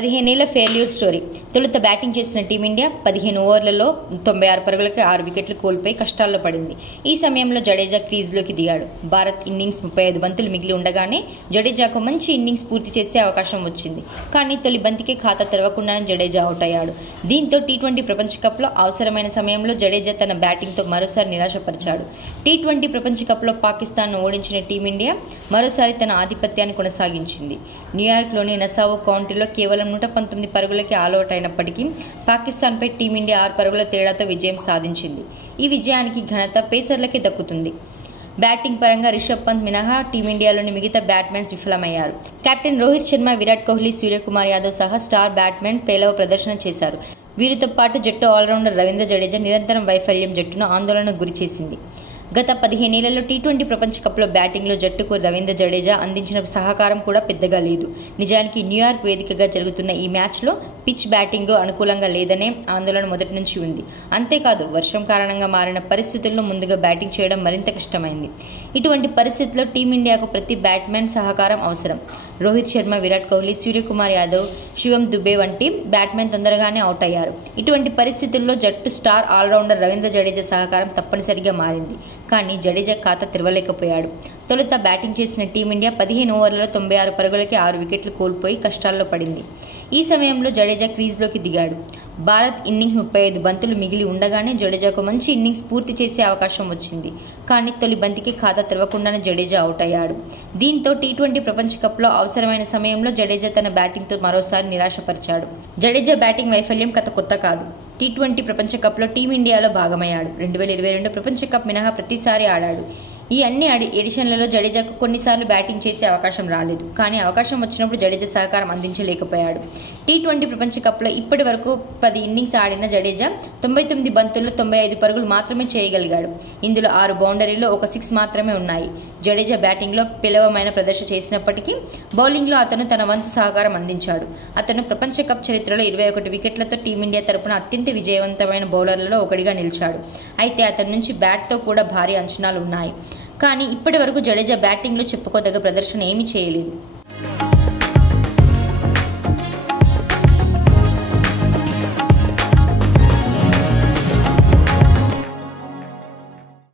15 ఏళ్ల failure story. తొలుత batting చేసిన టీమిండియా 15 ఓవర్లలో 96 పరుగులకి 6 వికెట్లు కోల్పోయి కష్టాల్లో పడింది. ఈ సమయంలో జడేజా క్రీజ్లోకి దిగాడు. భారత్ ఇన్నింగ్స్ 35 బంతులు మిగిలి ఉండగానే జడేజాకు మంచి ఇన్నింగ్స్ పూర్తి చేసే అవకాశం వచ్చింది. కానీ తొలి బంతికే ఖాతా తెరవకుండానే జడేజా అవుట్ అయ్యాడు. దీంతో టీ20 ప్రపంచ కప్లో అవసరమైన సమయంలో జడేజా తన బ్యాటింగ్తో మరోసారి నిరాశపరిచాడు. టీ20 ప్రపంచ కప్లో పాకిస్తాన్ను ఓడించిన టీమిండియా మరోసారి తన ఆధిపత్యాన్ని కొనసాగించింది. న్యూయార్క్లోని నసావో కౌంటీలో కేవలం 119 పరుగులకి ఆల్అవుట్ అయినప్పటికీ పాకిస్తాన్పై టీమిండియా 6 పరుగుల తేడాతో విజయం సాధించింది. ఈ విజయానికి ఘనత పేసర్లకే దక్కుతుంది. బ్యాటింగ్ పరంగా రిషబ్ పంత్ మినహా టీమిండియాలోని మిగతా బ్యాట్స్మెన్స్ విఫలమయ్యారు. కెప్టెన్ రోహిత్ శర్మ, విరాట్ కోహ్లీ, సూర్యకుమార్ యాదవ్ సహా స్టార్ బ్యాట్స్మెన్ పేలవ ప్రదర్శన చేశారు. వీరితో పాటు జట్టు ఆల్రౌండర్ రవీంద్ర జడేజా నిరంతరం వైఫల్యం జట్టును ఆందోళనకు గురిచేసింది. గత 15 ఏళ్లలో టీ20 ప్రపంచ కప్లో బ్యాటింగ్లో జట్టుకు రవీంద్ర జడేజా అందించిన సహకారం కూడా పెద్దగా లేదు. నిజానికి న్యూయార్క్ వేదికగా జరుగుతున్న ఈ మ్యాచ్లో పిచ్ బ్యాటింగ్ అనుకూలంగా లేదనే ఆందోళన మొదటి నుంచి ఉంది. అంతేకాదు, వర్షం కారణంగా మారిన పరిస్థితుల్లో ముందుగా బ్యాటింగ్ చేయడం మరింత కష్టమైంది. ఇటువంటి పరిస్థితుల్లో టీమిండియాకు ప్రతి బ్యాట్స్మెన్ సహకారం అవసరం. రోహిత్ శర్మ, విరాట్ కోహ్లీ, సూర్యకుమార్ యాదవ్, శివం దుబే వంటి బ్యాట్స్మెన్ తొందరగానే అవుట్ అయ్యారు. ఇటువంటి పరిస్థితుల్లో జట్టు స్టార్ ఆల్రౌండర్ రవీంద్ర జడేజా సహకారం తప్పనిసరిగా మారింది. కానీ జడేజా ఖాతా తెరవలేకపోయాడు. తొలుత బ్యాటింగ్ చేసిన టీమిండియా 15 ఓవర్లలో 96 పరుగులకి 6 వికెట్లు కోల్పోయి కష్టాల్లో పడింది. ఈ సమయంలో జడేజా క్రీజ్లోకి దిగాడు. భారత్ ఇన్నింగ్స్ 35 బంతులు మిగిలి ఉండగానే జడేజాకు మంచి ఇన్నింగ్స్ పూర్తి చేసే అవకాశం వచ్చింది. కానీ తొలి బంతికి ఖాతా తెరవకుండానే జడేజా అవుట్ అయ్యాడు. దీంతో టీ20 ప్రపంచ కప్లో అవసరమైన సమయంలో జడేజా తన బ్యాటింగ్తో మరోసారి నిరాశపరిచాడు. జడేజా బ్యాటింగ్ వైఫల్యం కథ కొత్త కాదు. టీ20 ప్రపంచ కప్లో టీమిండియాలో భాగమయ్యాడు. 2022 ప్రపంచ కప్ మినహా ప్రతిసారి ఆడాడు. ఈ అన్ని ఎడిషన్లలో జడేజాకు కొన్నిసార్లు బ్యాటింగ్ చేసే అవకాశం రాలేదు. కానీ అవకాశం వచ్చినప్పుడు జడేజా సహకారం అందించలేకపోయాడు. టీ20 ప్రపంచ కప్లో ఇప్పటి వరకు 10 ఇన్నింగ్స్ ఆడిన జడేజా 99 బంతుల్లో 95 పరుగులు మాత్రమే చేయగలిగాడు. ఇందులో 6 బౌండరీలో 1 6 మాత్రమే ఉన్నాయి. జడేజా బ్యాటింగ్లో పేలవమైన ప్రదర్శన చేసినప్పటికీ బౌలింగ్లో అతను తన వంతు సహకారం అందించాడు. అతను ప్రపంచ కప్ చరిత్రలో 21 వికెట్లతో టీమిండియా తరపున అత్యంత విజయవంతమైన బౌలర్లలో ఒకటిగా నిలిచాడు. అయితే అతని నుంచి బ్యాట్తో కూడా భారీ అంచనాలు ఉన్నాయి. కానీ ఇప్పటి వరకు జడేజా బ్యాటింగ్లో చెప్పుకోదగ్గ ప్రదర్శన ఏమీ చేయలేదు.